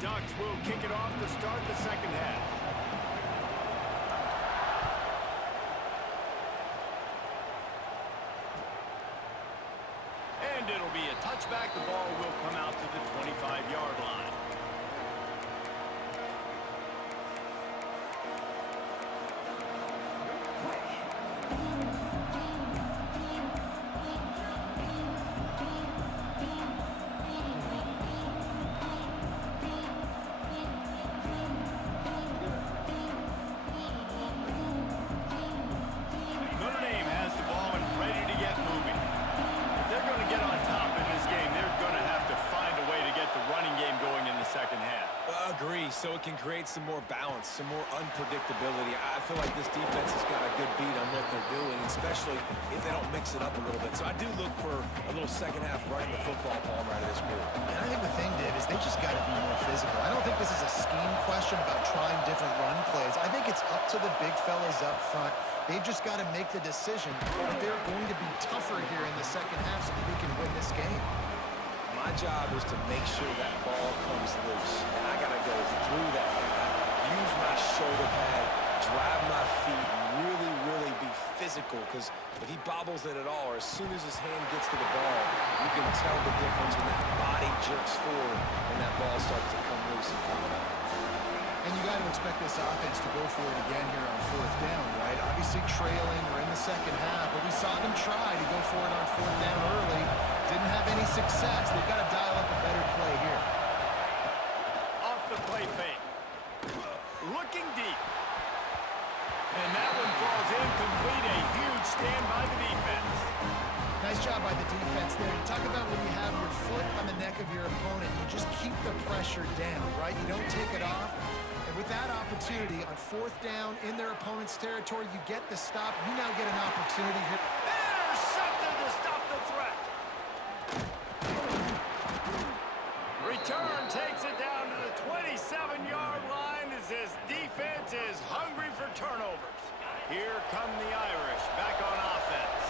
Ducks will kick it off to start the second half. And it'll be a touchback. The ball will come out to the 25-yard line. Notre Dame has the ball and ready to get moving. If they're going to get on top in this game, they're going to have to find a way to get the running game going in the second half. Agree, so it can create some more balance, some more unpredictability. I feel like this defense has got a good beat on what they're doing, especially if they don't mix it up a little bit. So I do look for a little second half running the football ball right of this group. And I think the thing, Dave, is they just got to be more physical. I don't think this is a scheme question about trying different run plays. I think it's up to the big fellas up front. They've just got to make the decision that they're going to be tougher here in the second half so that they can win this game. My job is to make sure that ball comes loose, and I got to go through that guy, use my shoulder pad, drive my feet, really be physical, because if he bobbles it at all, or as soon as his hand gets to the ball, you can tell the difference when that body jerks forward and that ball starts to come loose and come out. And you got to expect this offense to go for it again here on fourth down, right? Obviously trailing, we're in the second half, but we saw them try to go for it on fourth down early. Didn't have any success. They've got to dial up a better play here. Off the play fake. Looking deep. And that one falls incomplete. A huge stand by the defense. Nice job by the defense there. You talk about when you have your foot on the neck of your opponent, you just keep the pressure down, right? You don't take it off. And with that opportunity on fourth down in their opponent's territory, you get the stop. You now get an opportunity here. There's something to stop the threat. Return takes it down to the 27-yard line as this defense is hungry for turnovers. Here come the Irish back on offense.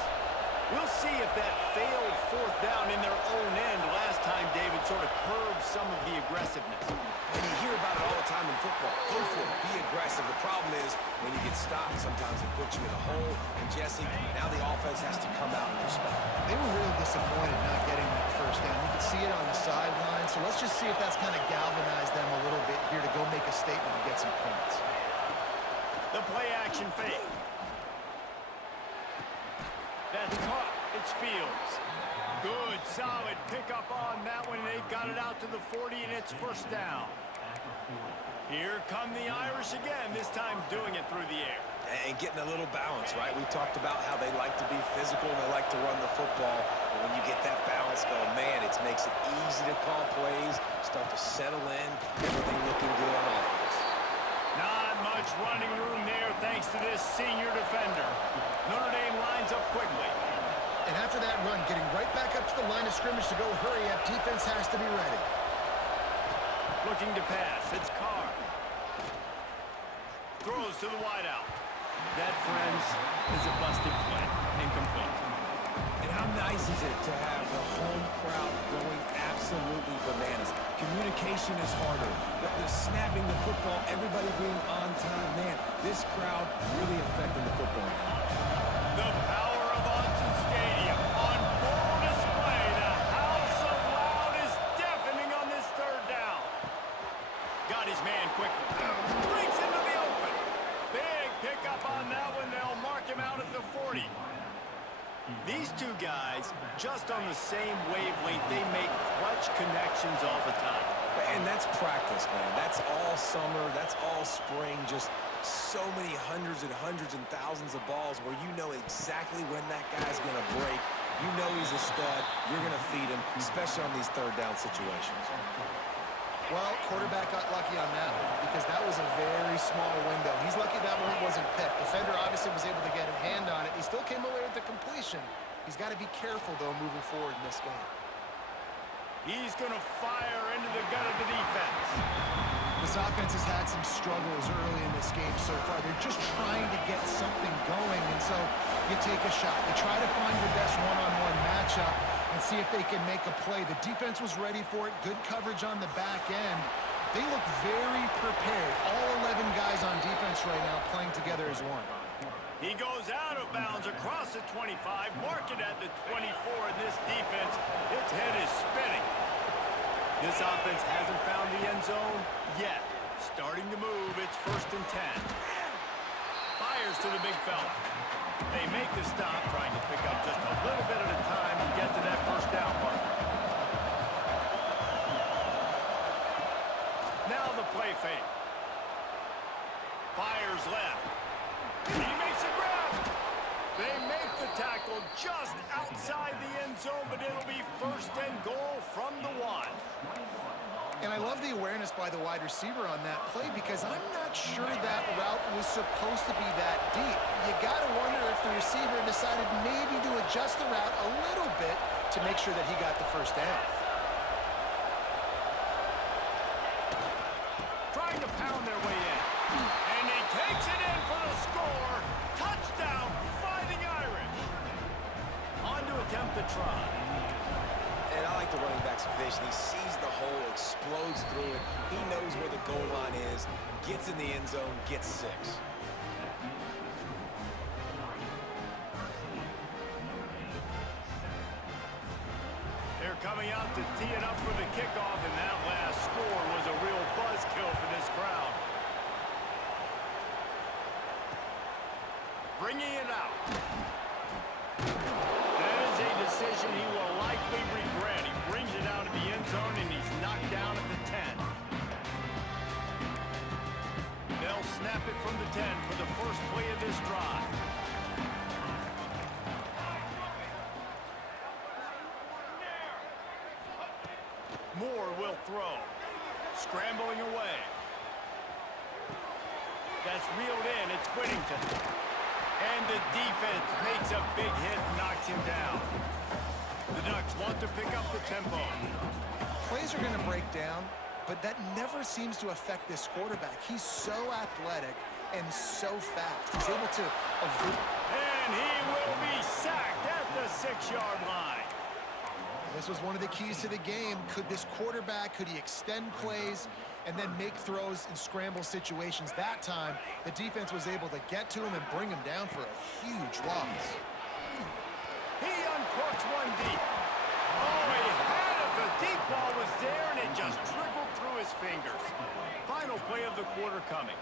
We'll see if that failed fourth down in their own end last time, David, sort of curbed some of the aggressiveness. And you hear about it all the time in football. Go for it. Be aggressive. The problem is when you get stopped, sometimes it puts you in a hole. And, Jesse, now the offense has to come out and respond. They were really disappointed not getting that first down. You could see it on the sideline. So let's just see if that's kind of galvanized them a little bit here to go make a statement and get some points. The play action fake. That's caught. It's Fields. Good, solid pickup on that one. They've got it out to the 40, and it's first down. Here come the Irish again, this time doing it through the air. And getting a little balance, right? We talked about how they like to be physical and they like to run the football. But when you get that balance going, man, it makes it easy to call plays, start to settle in, everything looking good on offense. Not much running room there thanks to this senior defender. Notre Dame lines up quickly. And after that run, getting right back up to the line of scrimmage to go hurry up, defense has to be ready. Looking to pass, it's Carr. Throws to the wideout. That, friends, is a busted play. Incomplete. And how nice is it to have the home crowd going absolutely bananas? Communication is harder. The snapping the football, everybody being on time. Man, this crowd really affecting the football game. The power of Autzen Stadium on full display. The house of loud is deafening on this third down. Got his man quickly. Breaks into the open. Big pickup on that one. They'll mark him out at the 40. These two guys, just on the same wavelength, they make clutch connections all the time. And that's practice, man. That's all summer. That's all spring. Just so many hundreds and thousands of balls where you know exactly when that guy's going to break. You know he's a stud. You're going to feed him, especially on these third down situations. Well, quarterback got lucky on that one because that was a very small window. He's lucky that one wasn't picked. Defender obviously was able to get a hand on it. He still came away with the completion. He's got to be careful, though, moving forward in this game. He's going to fire into the gut of the defense. This offense has had some struggles early in this game so far. They're just trying to get something going, and so you take a shot. You try to find your best one-on-one matchup and see if they can make a play. The defense was ready for it. Good coverage on the back end. They look very prepared. All 11 guys on defense right now playing together as one. He goes out of bounds across the 25, mark it at the 24, and this defense, its head is spinning. This offense hasn't found the end zone yet. Starting to move, it's 1st and 10. Fires to the big fella. They make the stop, trying to pick up just a little bit at a time to get to that 1st down mark. Now the play fake. Fires left. He makes a grab. They make the tackle just outside the end zone, but it'll be 1st and goal from the 1. And I love the awareness by the wide receiver on that play because I'm not sure that route was supposed to be that deep. You got to wonder if the receiver decided maybe to adjust the route a little bit to make sure that he got the 1st down. Trying to pound their way in. And he takes it in for the score. Touchdown, Fighting Irish. On to attempt the try. And I like the running back's vision. He sees the hole, explodes through it. He knows where the goal line is, gets in the end zone, gets 6. They're coming out to tee it up for the kickoff, and that last score was a real buzzkill for this crowd. Bringing it out. That is a decision he will likely regret. He brings it out of the end zone, and he's knocked down at the 10. They'll snap it from the 10 for the first play of this drive. Moore will throw. Scrambling away. That's reeled in. It's Whittington. And the defense makes a big hit and knocks him down. The Ducks want to pick up the tempo. Plays are going to break down, but that never seems to affect this quarterback. He's so athletic and so fast. He's able to avoid. And he will be sacked at the 6-yard line. This was one of the keys to the game. Could this quarterback, could he extend plays and then make throws in scramble situations? That time, the defense was able to get to him and bring him down for a huge loss. He uncorks one deep. Oh, he had it. The deep ball was there, and it just trickled through his fingers. Final play of the quarter coming.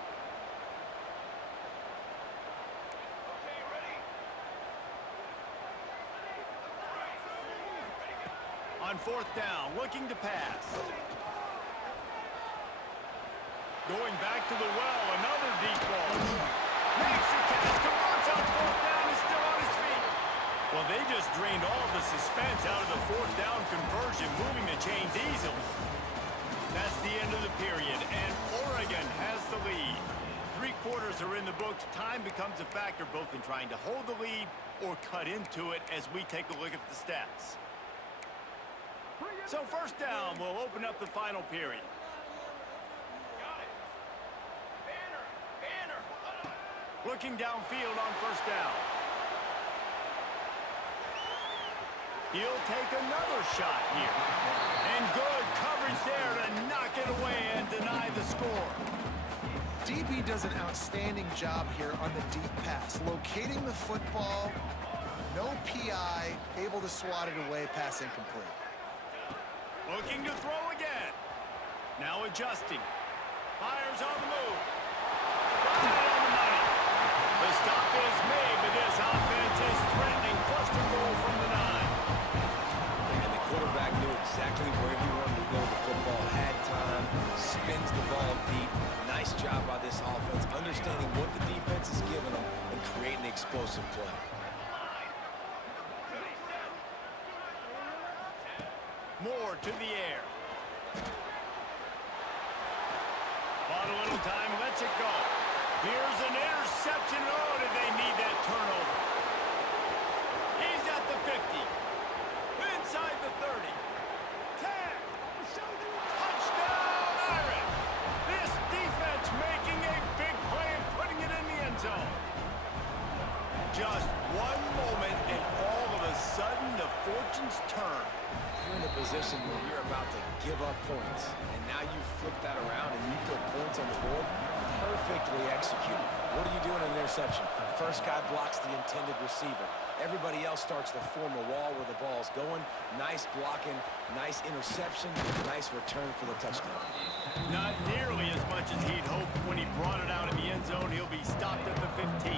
On 4th down, looking to pass. Going back to the well, another deep ball. Makes the catch, converts on 4th down, is still on his feet. Well, they just drained all the suspense out of the 4th down conversion, moving the chains easily. That's the end of the period, and Oregon has the lead. 3 quarters are in the books. Time becomes a factor both in trying to hold the lead or cut into it as we take a look at the stats. So 1st down will open up the final period. Looking downfield on 1st down. He'll take another shot here. And good coverage there to knock it away and deny the score. DB does an outstanding job here on the deep pass. Locating the football, no PI, able to swat it away, pass incomplete. Looking to throw again. Now adjusting. Fires on the move. Right on the money. The stop is made, but this offense is threatening 1st and goal from the 9. And the quarterback knew exactly where he wanted to go. The football had time, spins the ball deep. Nice job by this offense, understanding what the defense is giving them and creating the explosive play. Moore to the air. Bought a little time, lets it go. Here's an interception. Oh, did they need that turnover? He's at the 50. Inside the 30. 10. Touchdown, Irish. This defense making a big play and putting it in the end zone. Just one moment, and all of a sudden, the fortunes turn. You're in a position where you're about to give up points, and now you flip that around and you put points on the board, perfectly executed. What are you doing in an interception? First guy blocks the intended receiver. Everybody else starts to form a wall where the ball's going. Nice blocking, nice interception, nice return for the touchdown. Not nearly as much as he'd hoped when he brought it out in the end zone. He'll be stopped at the 15.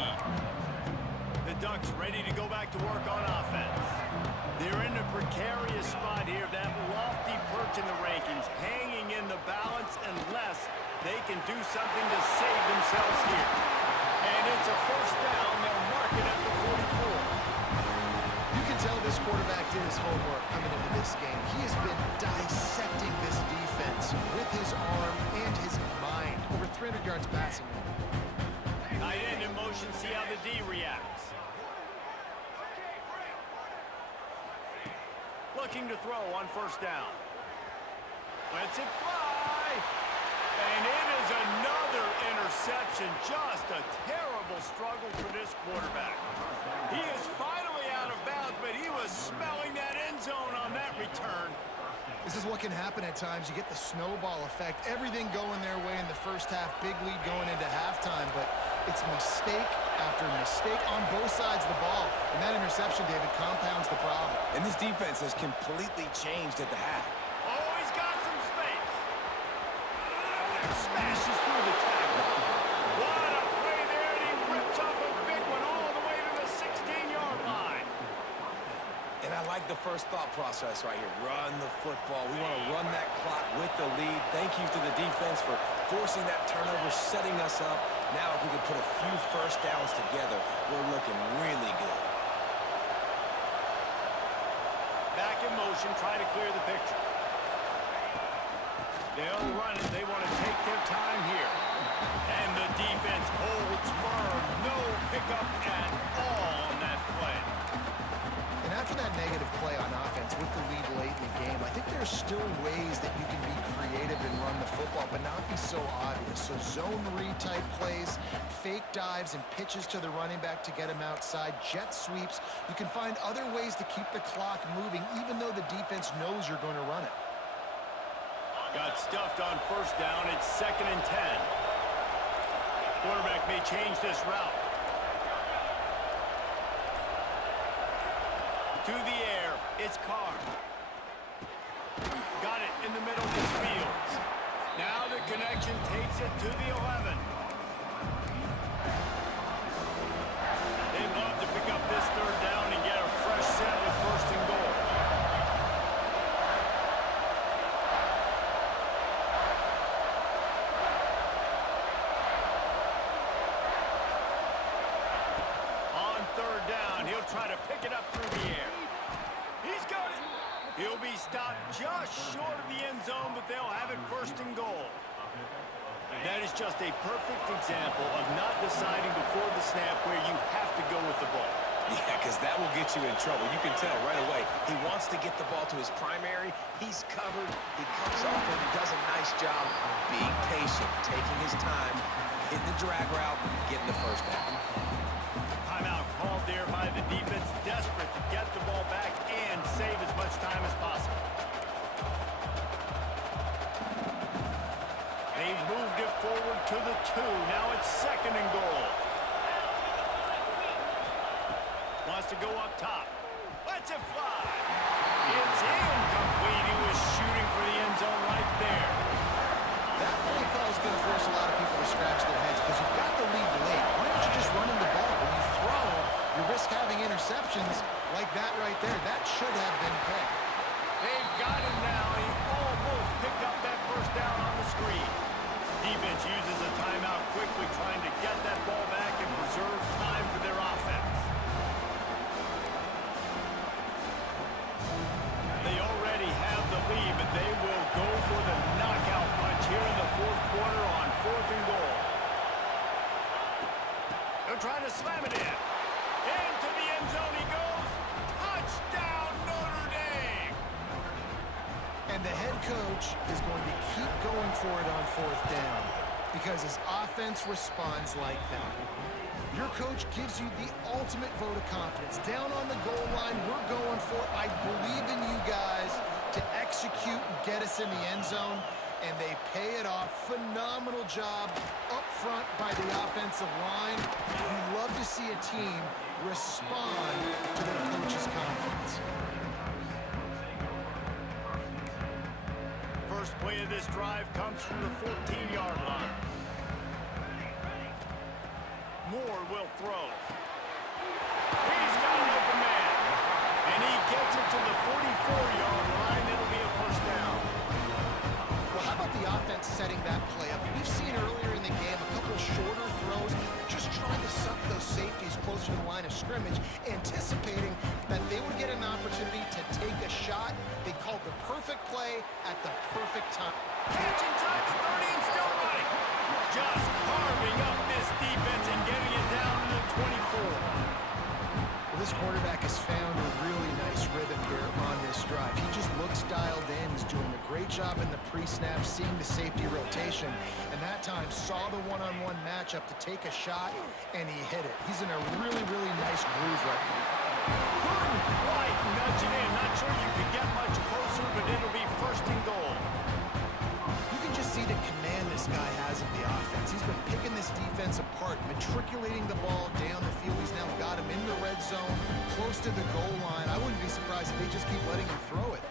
The Ducks ready to go back to work on offense. They're in a precarious spot here, that lofty perch in the rankings, hanging in the balance unless they can do something to save themselves here. And it's a first down. They'll mark it at the 44. You can tell this quarterback did his homework coming into this game. He has been dissecting this defense with his arm and his mind. Over 300 yards passing. Tight end in motion, see how the D reacts. Looking to throw on first down. Lets it fly. And it is another interception. Just a terrible struggle for this quarterback. He is finally out of bounds, but he was smelling that end zone on that return. This is what can happen at times. You get the snowball effect. Everything going their way in the first half. Big lead going into halftime, but it's mistake after mistake on both sides of the ball. And that interception, David, compounds the problem. And this defense has completely changed at the half. Oh, he's got some space. Smashes through the tackle. What a play there, and he rips off a big one all the way to the 16-yard line. And I like the first thought process right here. Run the football. We want to run that clock with the lead. Thank you to the defense for forcing that turnover, setting us up. Now if we can put a few first downs together, we're looking really good. Back in motion, try to clear the picture. They'll run it. They want to take their time here. And the defense holds firm. No pickup at all on that play. And after that negative play on offense with the lead late in the game, I think there's still ways that you can be creative and run the football, but not be so obvious. So zone read type plays, fake dives and pitches to the running back to get him outside, jet sweeps. You can find other ways to keep the clock moving, even though the defense knows you're going to run it. Got stuffed on first down. It's 2nd and 10. Quarterback may change this route. To the air, it's Carr. Got it in the middle of his Fields. Now the connection takes it to the 11. They'd love to pick up this third down and get a fresh set with 1st and goal. On third down, he'll try to pick it up through the air. He's got it. He'll be stopped just short of the end zone, but they'll have it 1st and goal. That is just a perfect example of not deciding before the snap where you have to go with the ball. Yeah, because that will get you in trouble. You can tell right away. He wants to get the ball to his primary. He's covered. He comes off and he does a nice job being patient, taking his time, hitting the drag route, getting the first down. Timeout called there by the defense, desperate to get the ball back and save as much time as possible. They've moved it forward to the 2. Now it's 2nd and goal. Wants to go up top. Lets it fly. It's incomplete. He was shooting for the end zone right there. That play call is going to force a lot of people to scratch their heads because you've got the lead late. Why don't you just run him the ball? When you throw, you risk having interceptions like that right there. That should have been picked. They've got him now. He almost picked up that first down on the screen. Defense uses a timeout quickly, trying to get that ball back and preserve time for their offense. They already have the lead, but they will go for the knockout punch here in the 4th quarter on 4th and goal. They're trying to slam it in. Into the end zone he goes. Touchdown, Notre Dame! And the head coach is going to keep going for it on 4th down because his offense responds like that. Your coach gives you the ultimate vote of confidence. Down on the goal line, we're going for it. I believe in you guys. to execute and get us in the end zone, and they pay it off. Phenomenal job up front by the offensive line. You love to see a team respond to their coach's confidence. First play of this drive comes from the 14-yard line. Moore will throw. He's got an open man. And he gets it to the 44-yard line. It'll be a first down. Well, how about the offense setting that play up? We've seen earlier in the game a couple shorter throws, just trying to suck those safeties closer to the line of scrimmage, anticipating that they would get an opportunity to take a shot. They called the perfect play at the perfect time. Catch inside the 30 and still running. Just carving up this defense and getting it down to the 24. Well, this quarterback has found a really nice rhythm here on this drive. He just looks dialed in. He's doing a great job in the pre-snap, seeing the safety rotation, and that time saw the one-on-one matchup to take a shot, and he hit it. He's in a really, really nice groove right now. Couldn't quite nudge it in. Not sure you could get much closer, but it'll be first and goal. You can just see the command this guy has of the offense. He's been picking this defense apart, matriculating the ball down the field. He's now got him in the red zone, close to the goal line. I wouldn't be surprised if they just keep letting him throw it.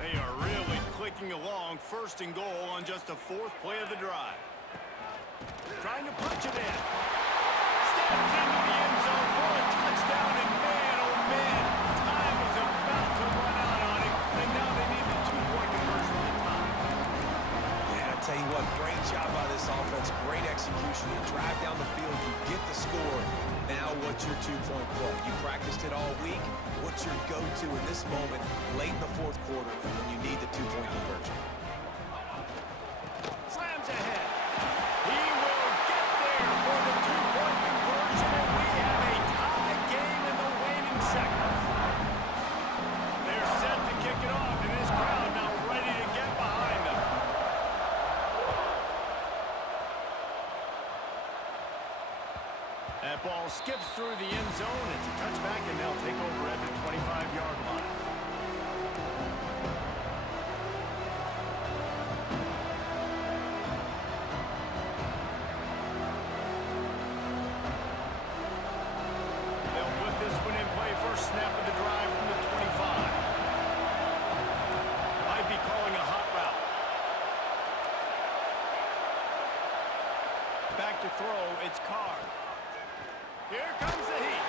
They are really clicking along. First and goal on just the fourth play of the drive. Trying to punch it in. Steps into the end zone for a touchdown, and man, oh man, time was about to run out on him, and now they need the two-point conversion to tie. Yeah, I tell you what, great job by this offense. Great execution. You drive down the field, you get the score. Now what's your two-point play? You practiced it all week. What's your go-to in this moment, late in the fourth quarter, when you need the two-point conversion? Slams ahead. He will get there for the two-point conversion, and we have a tie game in the waning seconds. They're set to kick it off, and this crowd now ready to get behind them. That ball skips through the end zone. It's a touchback, and they'll take over at the 25-yard line. They'll put this one in play. First snap of the drive from the 25. Might be calling a hot route. Back to throw. It's Carr. Here comes the heat.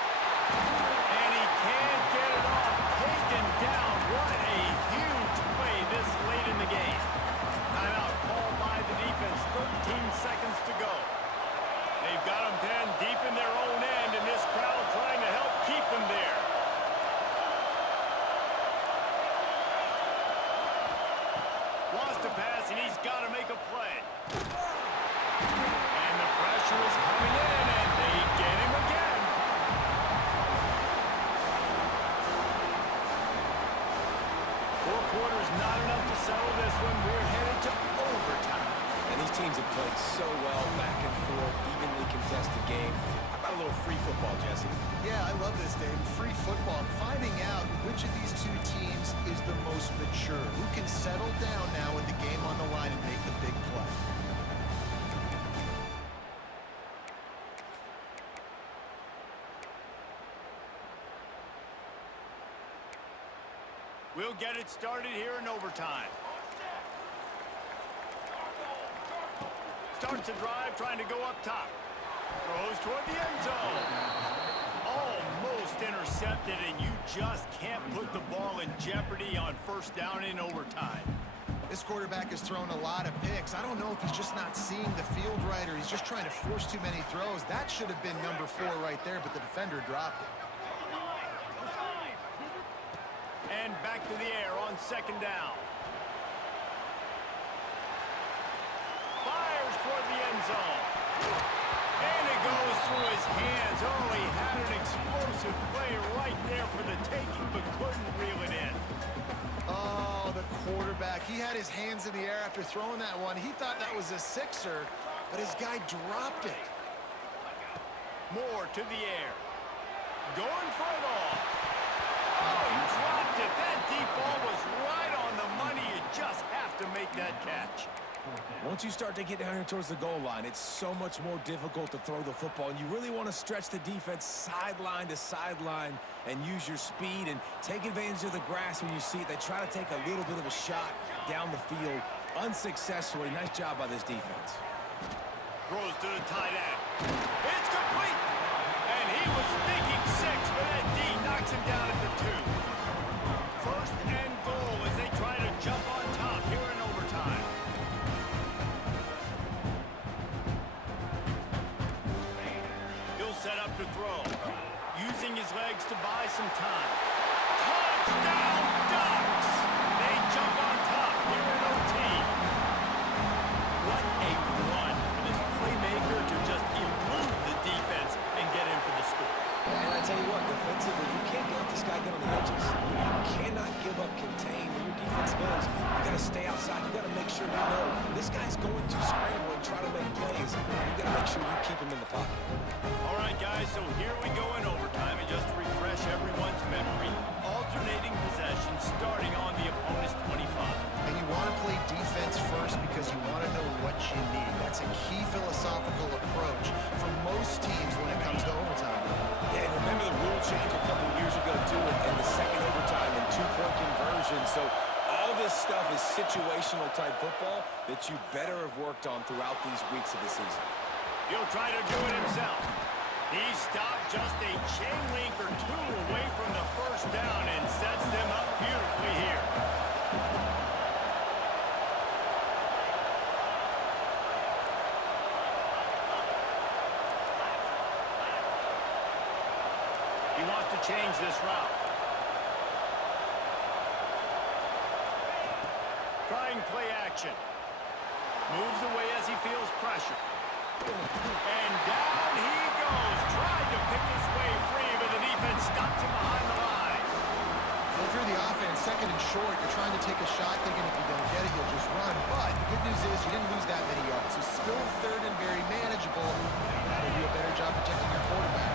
And he can't get it off. Taken down. What a huge play this late in the game. Timeout called by the defense. 13 seconds to go. They've got them pinned deep in their own end, and this crowd trying to help keep them there. Lost a pass, and he's got to make a play. And the pressure is coming in, and they get him again. Four quarters not enough to settle this one. We're headed to overtime. And these teams have played so well, back and forth, evenly contested game. How about a little free football, Jesse? Yeah, I love this, Dave. Free football. Finding out which of these two teams is the most mature. Who can settle down now with the game on the line and make the big play. We'll get it started here in overtime. Starts a drive, trying to go up top. Throws toward the end zone. Almost intercepted, and you just can't put the ball in jeopardy on first down in overtime. This quarterback has thrown a lot of picks. I don't know if he's just not seeing the field right or he's just trying to force too many throws. That should have been number 4 right there, but the defender dropped it. And back to the air on second down. Fires toward the end zone. And it goes through his hands. Oh, he had an explosive play right there for the taking, but couldn't reel it in. Oh, the quarterback. He had his hands in the air after throwing that one. He thought that was a sixer, but his guy dropped it. Moore to the air. Going for it all. Oh, he dropped it. That deep ball was right on the just have to make that catch. Once you start to get down here towards the goal line, it's so much more difficult to throw the football, and you really want to stretch the defense sideline to sideline and use your speed and take advantage of the grass when you see it. They try to take a little bit of a shot down the field unsuccessfully. Nice job by this defense. Throws to the tight end. It's complete! And he was thinking 6, but that D knocks him down at the 2. First and goal as they try to jump on top here in overtime. He'll set up to throw, using his legs to buy some time. Touchdown Ducks! They jump on top here in OT. What a run for this playmaker to just elude the defense and get in for the score. And I tell you what, defensively, you can't let this guy get on the edges. You cannot give up contain when your defensive ends. You got to stay outside. You got to make sure you know this guy's going to scramble and try to make plays. You got to make sure you keep him in the pocket. All right, guys, so here we go in overtime, and just to refresh everyone's memory, alternating possession starting on the opponent's 25. And you want to play defense first because you want to know what you need. That's a key philosophical approach for most teams when it comes to overtime. Yeah, and remember the rule change a couple years ago, too, in the second overtime and two-point conversion. So all this stuff is situational type football that you better have worked on throughout these weeks of the season. He'll try to do it himself. He stopped just a chain link or 2 away from the first down and sets them up beautifully here. He wants to change this route. Trying play action. Moves away as he feels pressure. And down he goes. Tried to pick his way free, but the defense stops him behind the line. Well, if you're the offense, second and short, you're trying to take a shot, thinking if you don't get it, you'll just run. But the good news is you didn't lose that many yards. So still third and very manageable. You got to do a better job protecting your quarterback.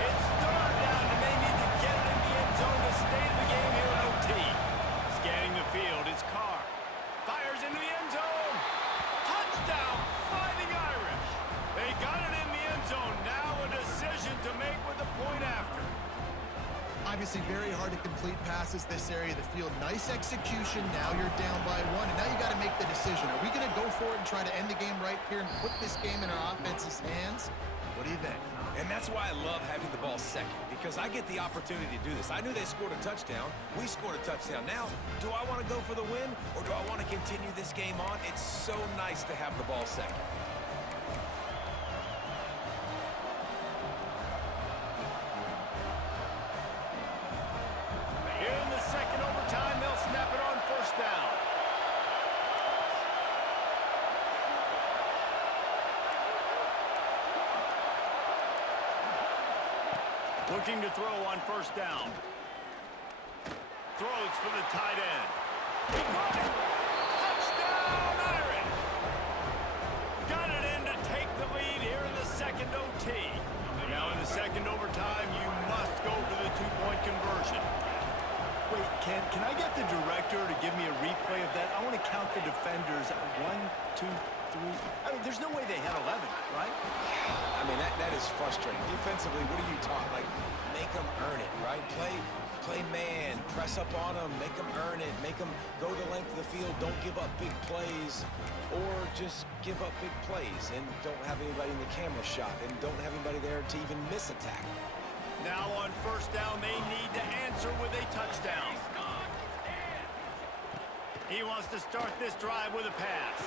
It's third down, and they need to get it in the end zone to stay in the game here in OT. Scanning the field, it's Carr. Fires into the end zone. Touchdown, Fighting Irish. They got it in the end zone. Now a decision to make with the point after. Obviously very hard to complete passes this area of the field. Nice execution. Now you're down by 1, and now you got to make the decision. Are we going to go for it and try to end the game right here and put this game in our offense's hands? What do you think? And that's why I love having the ball second, because I get the opportunity to do this. I knew they scored a touchdown. We scored a touchdown. Now, do I want to go for the win, or do I want to continue this game on? It's so nice to have the ball second. Here in the second overtime, they'll snap it on first down. Looking to throw on first down. Throws for the tight end. He caught it. Touchdown, Irish. Got it in to take the lead here in the second OT. Now in the second overtime, you must go for the 2-point conversion. Wait, can I get the director to give me a replay of that? I want to count the defenders. 1, 2, 3. I mean, there's no way they had 11, right? I mean, that is frustrating. Defensively, what are you taught? Like, make them earn it, right? Play man, press up on them, make them earn it, make them go the length of the field, don't give up big plays, or just give up big plays and don't have anybody in the camera shot and don't have anybody there to even miss a tackle. Now on first down, they need to answer with a touchdown. He wants to start this drive with a pass.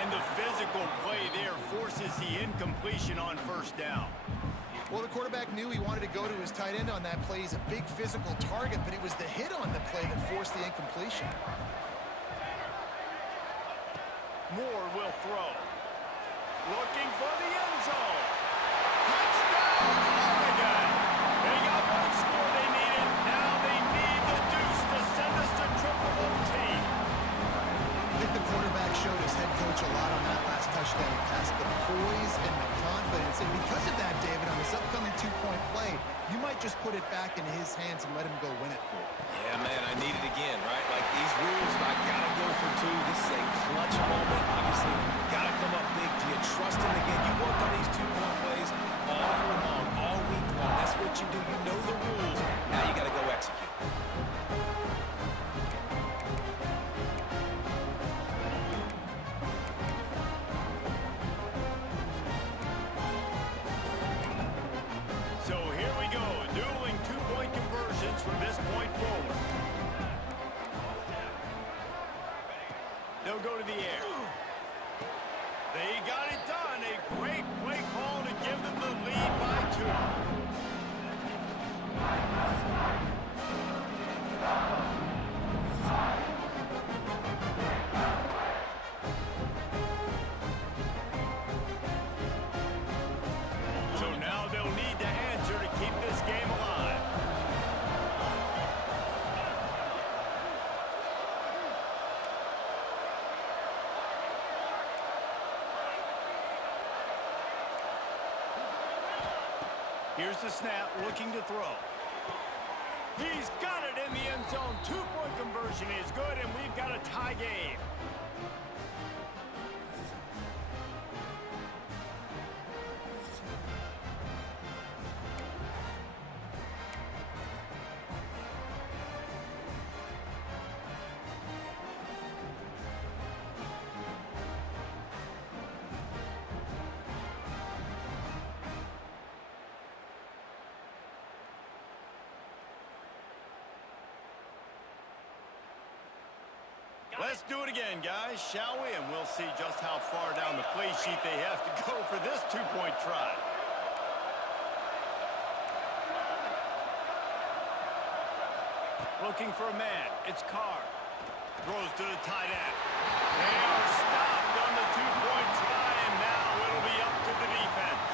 And the physical play there forces the incompletion on first down. Well, the quarterback knew he wanted to go to his tight end on that play. He's a big physical target, but it was the hit on the play that forced the incompletion. Moore will throw. Looking for the end zone. Touchdown, Oregon! They got one score they needed. Now they need the deuce to send us to triple OT. I think the quarterback showed his head coach a lot on that last touchdown pass, the poise and the confidence. And because of that, David, on this upcoming 2-point play, you might just put it back into his hands and let him go win it for you. Yeah, man, I need it again, right? Like these rules, I gotta go for two. This is a clutch moment. Obviously, gotta come up big. Do you trust him again? You worked on these 2-point plays all year long, all week long. That's what you do. You know the rules. Now you gotta go execute. So here we go, dueling 2-point conversions from this point forward. They'll go to the air. They got it done. A great play call to give them the lead by 2. So now they'll need to answer to keep this game alive. Here's the snap, looking to throw. He's got it in the end zone. 2-point conversion is good, and we've got a tie game. Let's do it again, guys, shall we? And we'll see just how far down the play sheet they have to go for this 2-point try. Looking for a man. It's Carr. Throws to the tight end. They are stopped on the 2-point try, and now it'll be up to the defense.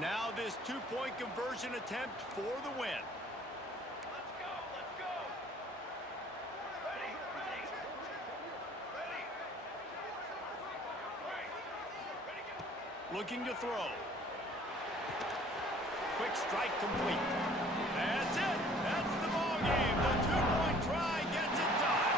Now this 2-point conversion attempt for the win. Let's go, let's go. Ready, ready. Ready. Looking to throw. Quick strike complete. That's it. That's the ball game. The 2-point try gets it done.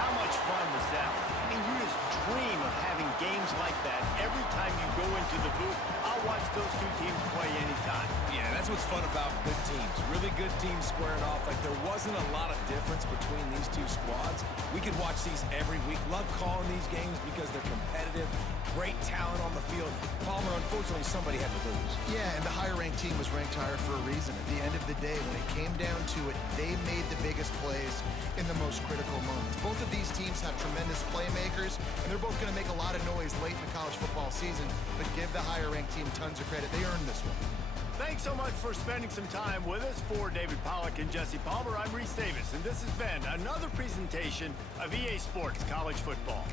How much fun was that? I mean, you just dream of having games like that every time you go into the booth. I'll watch those two teams play anytime. Yeah, that's what's fun about good teams. Really good teams squaring off. Like, there wasn't a lot of difference between these two squads. We could watch these every week. Love calling these games because they're competitive. Great talent on the field. Palmer, unfortunately, somebody had to lose. Yeah, and the higher-ranked team was ranked higher for a reason. At the end of the day, when it came down to it, they made the biggest plays in the most critical moments. Both of these teams have tremendous playmakers, and they're both going to make a lot of noise late in the college football season, but give the higher-ranked team tons of credit. They earned this one. Thanks so much for spending some time with us. For David Pollack and Jesse Palmer, I'm Reese Davis, and this has been another presentation of EA Sports College Football.